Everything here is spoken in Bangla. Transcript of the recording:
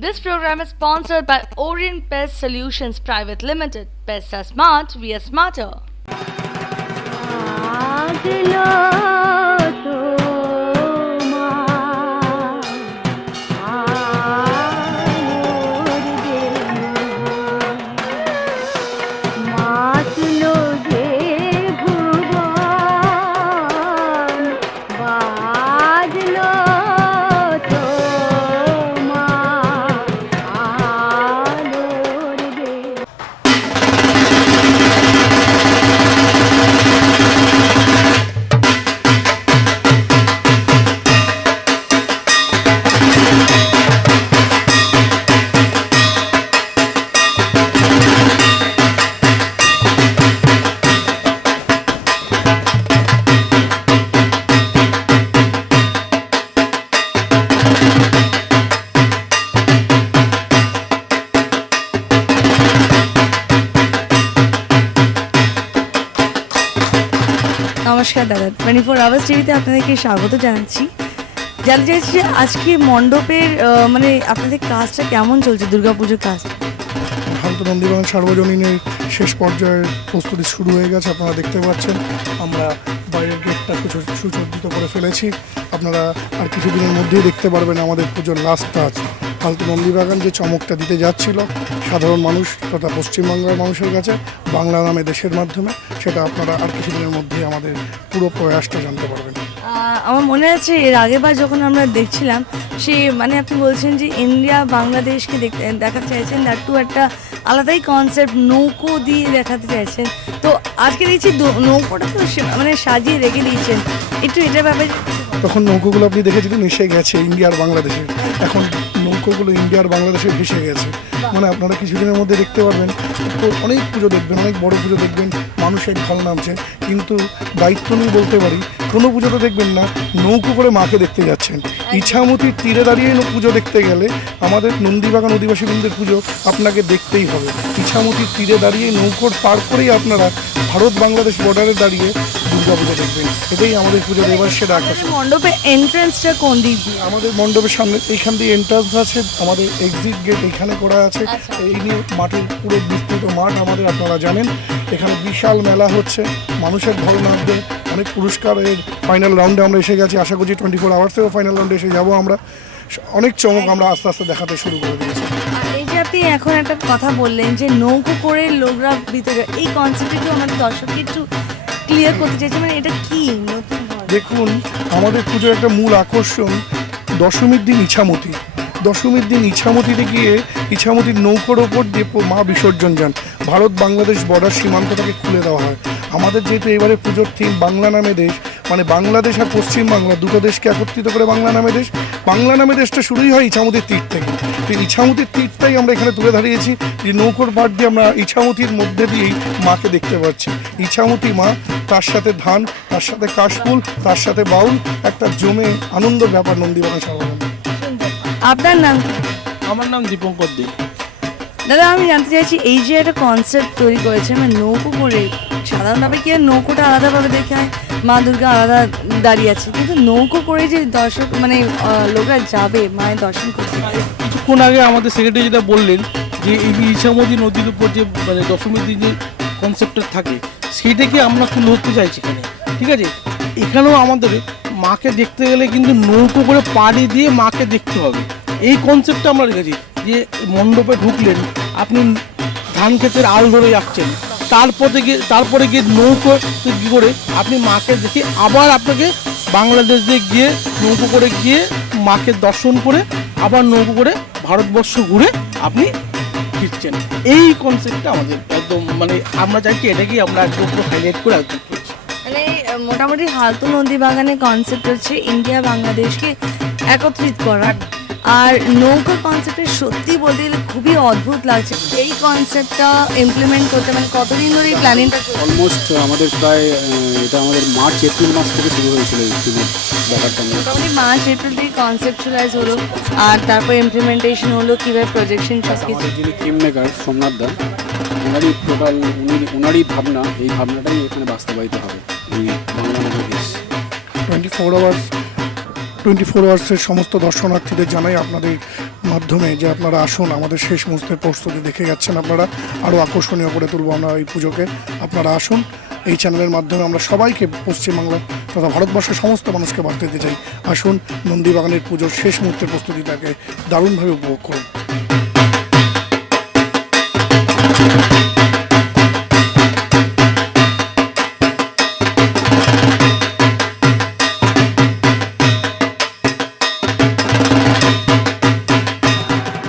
This program is sponsored by Orient Pest Solutions Private Limited. Pests are smart, we are smarter. নমস্কার দাদা, 24 আওয়ার্স টিভিতে আপনাদেরকে স্বাগত জানাচ্ছি। জানতে চাইছি যে আজকে মণ্ডপের মানে আপনাদের কাজটা কেমন চলছে, দুর্গাপুজোর কাজ? ভারত নন্দীবাগান সার্বজনীনের শেষ পর্যায়ের প্রস্তুতি শুরু হয়ে গেছে। আপনারা দেখতে পাচ্ছেন আমরা বাইরের গেটটা সুসজ্জিত করে ফেলেছি। আপনারা আর কিছুদিনের মধ্যেই দেখতে পারবেন আমাদের পুজোর লাস্ট টাচ। ফালতু নন্দীবাগান যে চমকটা দিতে যাচ্ছিল সাধারণ মানুষ তথা পশ্চিমবাংলার মানুষের কাছে বাংলা নামে দেশের মাধ্যমে, সেটা আপনারা আর কিছুদিনের মধ্যেই আমাদের পুরো প্রয়াসটা জানতে পারবেন। আমার মনে আছে এর আগেবার যখন আমরা দেখছিলাম সে মানে আপনি বলছেন যে ইন্ডিয়া বাংলাদেশকে দেখাতে চাইছেন, একটু একটা আলাদাই কনসেপ্ট নৌকো দিয়ে দেখাতে চাইছেন। তো আজকে দেখছি নৌকোটা তো মানে সাজিয়ে রেখে দিয়েছেন, একটু এটার ব্যাপারে। তখন নৌকোগুলো আপনি দেখেছিলেন এসে গেছে ইন্ডিয়ার বাংলাদেশে, এখন নৌকোগুলো ইন্ডিয়ার বাংলাদেশে ভেসে গেছে। মানে আপনারা কিছুদিনের মধ্যে দেখতে পারবেন, অনেক পুজো দেখবেন, অনেক বড় পুজো দেখবেন, মানুষের ঢল নামছে। কিন্তু দায়িত্ব নিয়ে বলতে পারি কোনো পুজোতে দেখবেন না নৌকো করে মাকে দেখতে যাচ্ছেন। ইছামতির তীরে দাঁড়িয়ে পুজো দেখতে গেলে আমাদের নন্দীবাগান অধিবাসীবৃন্দের পুজো আপনাকে দেখতেই হবে। ইছামতির তীরে দাঁড়িয়ে নৌকোর পার করেই আপনারা ভারত বাংলাদেশ বর্ডারে দাঁড়িয়ে দুর্গা পুজো দেখবেন। এটাই আমাদের পুজোর এবার সেটা আকর্ষণ। মণ্ডপের এন্ট্রান্সটা কোন দিক দিয়ে? আমাদের মণ্ডপের সামনে এইখান দিয়ে এন্ট্রান্স আছে, আমাদের এক্সিট গেট এখানে করা আছে। এই নিয়ে মাঠের পুরো বিস্তৃত মাঠ আমাদের, আপনারা জানেন এখানে বিশাল মেলা হচ্ছে, মানুষের ঢল নামবে, অনেক পুরস্কারের ফাইনাল রাউন্ডে আমরা এসে গেছি। আশা করছি 24 আওয়ার্সেও ফাইনাল রাউন্ডে এসে যাবো আমরা। অনেক চমক আমরা আস্তে আস্তে দেখাতে শুরু করে দিয়েছি। এই যে আপনি এখন একটা কথা বললেন যে নৌকো করে লোকরা ভিতরে, এই কনসেপ্টটা একটু আমাদের দর্শককে একটু ক্লিয়ার করতে চাইছি, মানে এটা কি নতুন? দেখুন, আমাদের পুজোর একটা মূল আকর্ষণ দশমীর দিন ইছামতি। দশমীর দিন ইছামতিতে গিয়ে ইছামতির নৌকোর ওপর দিয়ে মা বিসর্জন যান। ভারত বাংলাদেশ বর্ডার সীমান্তটাকে খুলে দেওয়া হয়। আমাদের যেহেতু এবারে পুজোর থিম বাংলা নামে দেশ, মানে বাংলাদেশ আর পশ্চিমবাংলা দুটো দেশকে একত্রিত করে বাংলা নামে দেশ। বাংলা নামে দেশটা শুরুই হয় ইছামতির তীর থেকে। তো ইছামতির তীরটাই আমরা এখানে তুলে দাঁড়িয়েছি, যে নৌকোর পাড় দিয়ে আমরা ইছামতির মধ্যে দিয়েই মাকে দেখতে পাচ্ছি। ইছামতি মা, তার সাথে ধান, তার সাথে কাশফুল, তার সাথে বাউল, একটা জমে আনন্দ ব্যাপার নন্দীবাগান সার্বজনীন। আপনার নাম? আমার নাম দীপঙ্কর দে। দাদা আমি জানতে চাইছি এই যে একটা কনসেপ্ট তৈরি করেছে মানে নৌকো করে, সাধারণভাবে কি নৌকোটা আলাদাভাবে দেখে হয় মা দুর্গা আলাদা দাঁড়িয়ে আছে, কিন্তু নৌকো করে যে দর্শক মানে লোকরা যাবে মায়ের দর্শন করতে। কিছুক্ষণ আগে আমাদের সেক্রেটারি যেটা বললেন যে এই ইছামতি নদীর উপর যে মানে দশমীর দিন যে কনসেপ্টটা থাকে সেইটাকে আমরা তুলে ধরতে চাইছি এখানে। ঠিক আছে, এখানেও আমাদের মাকে দেখতে গেলে কিন্তু নৌকো করে পাড়ি দিয়ে মাকে দেখতে হবে, এই কনসেপ্টটা আমরা রেখেছি। যে মণ্ডপে ঢুকলেন, আপনি ধান ক্ষেতের আল ধরে যাচ্ছেন, তারপরে গিয়ে নৌকো কী করে আপনি মাকে দেখে আবার আপনাকে বাংলাদেশ দিয়ে গিয়ে নৌকো করে গিয়ে মাকে দর্শন করে আবার নৌকো করে ভারতবর্ষ ঘুরে আপনি ফিরছেন। এই কনসেপ্টটা আমাদের একদম মানে আমরা চাইছি এটাকেই আমরা একদম হাইলাইট করে একদম করছি। মানে মোটামুটি হালতু নদী বাগানের কনসেপ্ট হচ্ছে ইন্ডিয়া বাংলাদেশকে একত্রিত করা, আর নৌকা কনসেপ্টে সত্যি বলতে গেলে খুবই অদ্ভুত লাগছে। এই কনসেপ্টটা ইমপ্লিমেন্ট করতে মানে কতদিন ধরে এই প্ল্যানিংটা? অলমোস্ট আমাদের প্রায় এটা আমাদের মার্চ এপ্রিল মাস থেকে শুরু হয়েছিল এই ব্যাপারটা। মোটামুটি মার্চ এপ্রিল থেকে কনসেপ্টুয়ালাইজ হলো, আর তারপর ইমপ্লিমেন্টেশন হলো, কীভাবে প্রজেকশন সব কিছু। আমাদের যিনি থিম মেকার সোমনাথ দা, ওনারই ভাবনা, এই ভাবনাটাই এখানে বাস্তবায়িত হবে। এই বাংলা নামে দেশ 24 আওয়ার্সের সমস্ত দর্শনার্থীদের জানাই আপনাদের মাধ্যমে যে আপনারা আসুন, আমাদের শেষ মুহূর্তের প্রস্তুতি দেখে যাচ্ছেন আপনারা, আরও আকর্ষণীয় করে তুলব আমরা এই পুজোকে। আপনারা আসুন, এই চ্যানেলের মাধ্যমে আমরা সবাইকে, পশ্চিমবাংলা তথা ভারতবর্ষের সমস্ত মানুষকে বার্তা দিতে চাই, আসুন নন্দীবাগানের পুজোর শেষ মুহূর্তের প্রস্তুতিটাকে দারুণভাবে উপভোগ করুন।